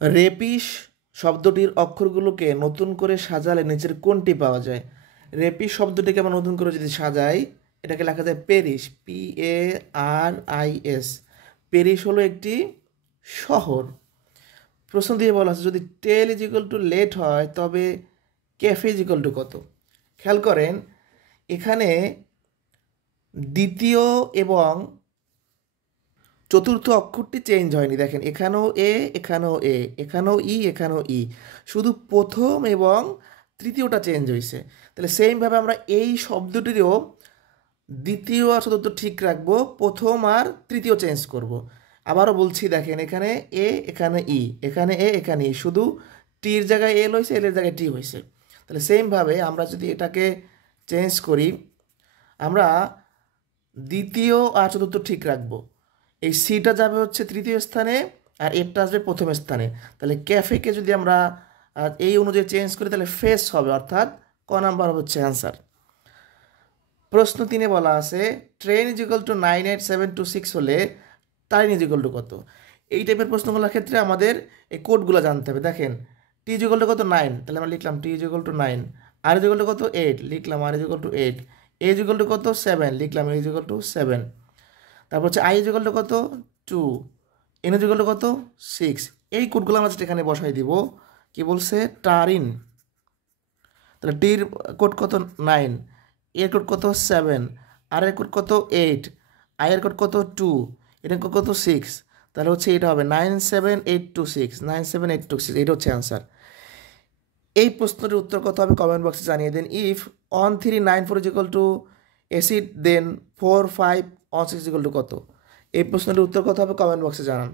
রেপিস শব্দটির অক্ষরগুলোকে নতুন করে সাজালে নিচের কোনটি পাওয়া যায়? রেপিস শব্দটিকে আমরা নতুন করে যদি সাজাই, এটাকে লেখা যায় প্যারিস, PARIS। প্যারিস হলো একটি শহর। প্রশ্ন দিয়ে বলা আছে যদি টেল ইজ ইকুয়াল টু লেট হয় তবে ক্যাফে ইজ ইকুয়াল টু কত? খেয়াল করেন, এখানে দ্বিতীয় এবং চতুর্থ অক্ষরটি চেঞ্জ হয়নি। দেখেন, এখানেও এ, এখানেও এ, এখানেও ই, এখানেও ই, শুধু প্রথম এবং তৃতীয়টা চেঞ্জ হয়েছে। তাহলে সেমভাবে আমরা এই শব্দটিরও দ্বিতীয় আর চতুর্থ ঠিক রাখবো, প্রথম আর তৃতীয় চেঞ্জ করব। আবারও বলছি, দেখেন এখানে এ, এখানে ই, এখানে এ, এখানে ই, শুধু টির জায়গায় এল হয়েছে, এলের জায়গায় টি হয়েছে। তাহলে সেমভাবে আমরা যদি এটাকে চেঞ্জ করি, আমরা দ্বিতীয় আর চতুর্থ ঠিক রাখবো। এই সিটা যাবে হচ্ছে তৃতীয় স্থানে আর এফটা আসবে প্রথম স্থানে। তাহলে ক্যাফেকে যদি আমরা এই অনুযায়ী চেঞ্জ করি তাহলে ফেস হবে, অর্থাৎ ক নাম্বার হচ্ছে অ্যান্সার। প্রশ্ন 3-এ বলা আছে ট্রেন ইজ ইকুয়াল টু 98726 হলে টাইম ইজ ইকুয়াল টু কত? এই টাইপের প্রশ্নগুলোর ক্ষেত্রে আমাদের এই কোডগুলো জানতে হবে। দেখেন, টি ইজ ইকুয়াল টু কত? 9, তাহলে আমরা লিখলাম T is equal to 9। R is equal to কত? 8, লিখলাম R is equal to 8। A is equal to কত? 7, লিখলাম এ ইজ ইকুয়াল টু 7। তারপর হচ্ছে আই ইজ ইকুয়াল টু কত? 2। এন ইজ ইকুয়াল টু কত? 6। এই কোডগুলো আমরা just এখানে বসাই দিব। কি বলছে? টারিন। তাহলে টির কোড কত? 9, এর কোড কত? 7, আর এর কোড কত? 8, আই এর কোড কত? 2, এর কোড কত? 6। তাহলে হচ্ছে এটা হবে 97826, 97826, এটা হচ্ছে অ্যান্সার। এই প্রশ্নটির উত্তর কত হবে কমেন্ট বক্সে জানিয়ে দিন। If 1394 is equal to acid then 45 on 6 is equal to কত? এই প্রশ্নটির উত্তর কত হবে কমেন্ট বক্সে জানান।